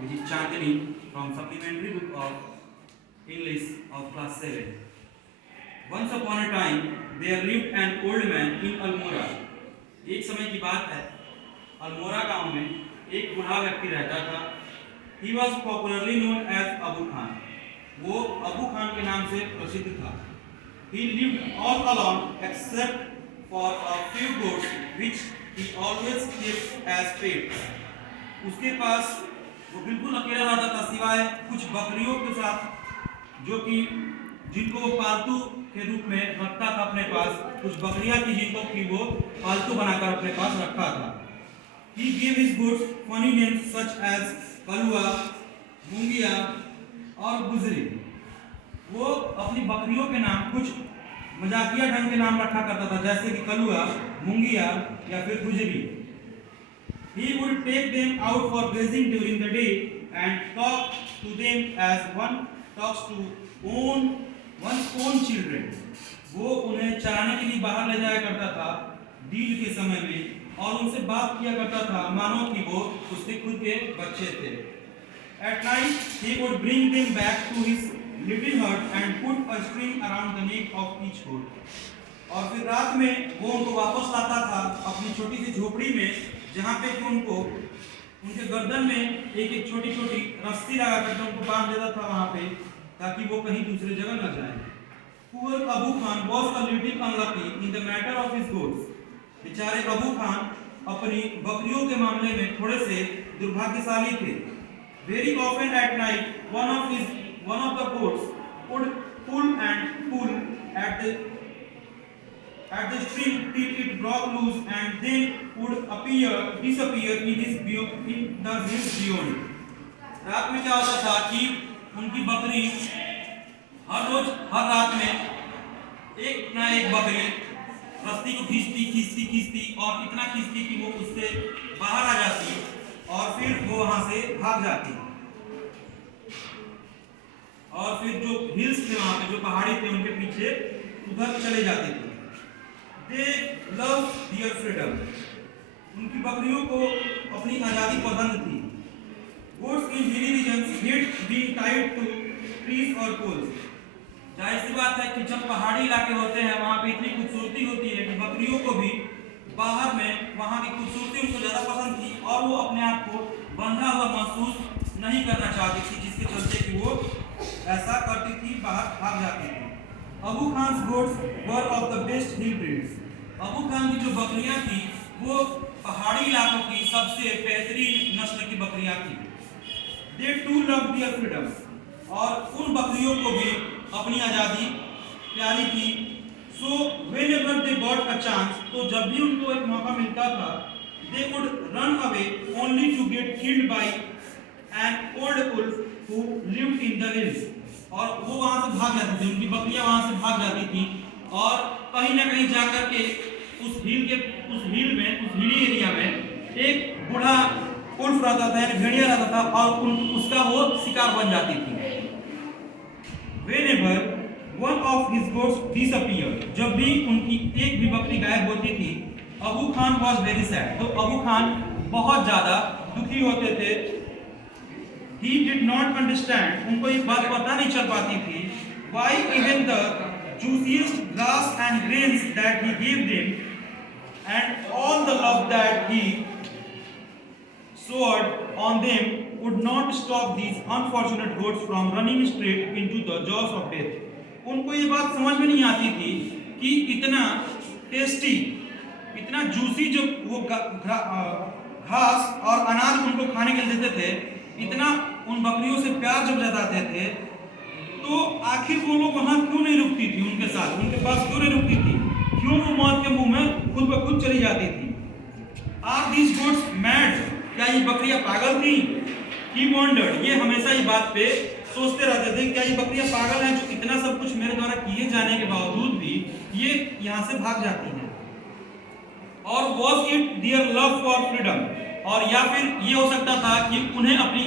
which is Chandni from supplementary book of English of class 7. Once upon a time there lived an old man in Almora. एक समय की बात है, अल्मोरा गांव में एक बूढ़ा व्यक्ति रहता था. He was popularly known as Abu Khan. वो अबू खान के नाम से प्रसिद्ध था. He lived all alone except for a few goats which he always kept as pets. उसके पास वो बिल्कुल अकेला रहता था सिवाय कुछ बकरियों के साथ जो कि जिनको वो पालतू के रूप में रखता था अपने पास. कुछ बकरियां थी जिनको कि वो पालतू बनाकर अपने पास रखा था. He gave his goats funny names such as कलुआ, मुंगिया और गुजरी. वो अपनी बकरियों के नाम कुछ मजाकिया ढंग के नाम रखा करता था जैसे कि कलुआ, मुंगिया या फिर गुजरी. He would take them out for grazing during the day and talk to them as one talks to one's own children. वो उन्हें चराने के लिए बाहर ले जाया करता था डील के समय में और उनसे बात किया करता था मानो कि वो उसके खुद के बच्चे थे. At night he would bring them back to his little hut and put a string around the neck of each goat. और फिर रात में वो उनको वापस लाता था अपनी छोटी सी झोपड़ी में जहाँ पे कि उनको उनके गर्दन में एक एक छोटी छोटी रस्सी लगा करके उनको बांध देता था वहाँ पे ताकि वो कहीं दूसरे जगह न जाए. Poor Abu Khan was a little unlucky in the matter of his goats. बेचारे अबू खान अपनी बकरियों के मामले में थोड़े से दुर्भाग्यशाली थे. Very often at night one of the goats would pull at the string till it broke loose and then would disappear in the hills beyond. रात में क्या होता था कि उनकी बकरी हर रात में एक ना एक बकरी रस्सी को खींचती और इतना खींचती कि वो उससे बाहर आ जाती और फिर वो वहां से भाग जाती और फिर जो हिल्स थे वहां पे जो पहाड़ी थे उनके पीछे उधर चले जाते थे. They love their freedom. उनकी बकरियों को अपनी आजादी पसंद थी. Goats in hilly regions hate being tied to trees or poles. जाहिर सी बात है कि जब पहाड़ी इलाके होते हैं वहाँ पे इतनी खूबसूरती होती है कि बकरियों को भी बाहर में वहाँ की खूबसूरती उनको ज़्यादा पसंद थी और वो अपने आप को बंधा हुआ महसूस नहीं करना चाहती थी जिसके चलते कि वो ऐसा करती थी बाहर भाग जाती थी. Abu Khan goats were of the best hill breeds. Abu Khan की जो बकरियां थी वो पहाड़ी इलाकों की सबसे बेहतरीन नस्ल की बकरियां थी. They too loved their freedom. और उन बकरियों को भी अपनी आज़ादी प्यारी थी. So whenever they got a chance, तो जब भी उनको एक मौका मिलता था they would run away only to get killed by an old wolf who lived in the hills. और वो वहां से भाग जाती थी, उनकी बकरियां वहां से भाग जाती थी और कहीं ना कहीं जाकर के उस हिली एरिया में एक बूढ़ा उल्फ रहता था यानी भेड़िया रहता था और उसका वो शिकार बन जाती थी. Whenever one of his goats disappeared, जब भी उनकी एक भी बकरी गायब होती थी, Abu Khan was very sad. तो अबू खान बहुत ज्यादा दुखी होते थे. He did not understand. उनको ये बात पता नहीं चल पाती थी. Why even the juiciest grass and grains that he gave them and all the love that he showered on them would not stop these unfortunate goats from running straight into the jaws of death. उनको ये बात समझ में नहीं आती थी कि इतना टेस्टी, इतना जूसी जो वो घास और अनाज उनको खाने के लिए देते थे, इतना उन बकरियों से प्यार जब जताते थे तो आखिर वो लोग वहां क्यों नहीं रुकती थी उनके साथ, उनके पास क्यों नहीं रुकती थी, क्यों वो मौत के मुंह में खुद ब खुद चली जाती थी. Are these goats mad? क्या ये बकरियां पागल थी? He wondered. ये हमेशा इस बात पे सोचते रहते थे क्या ये बकरियां पागल हैं जो इतना सब कुछ मेरे द्वारा किए जाने के बावजूद भी ये यहाँ से भाग जाती हैं. और was it their love for freedom? और या फिर ये हो सकता था कि उन्हें अपनी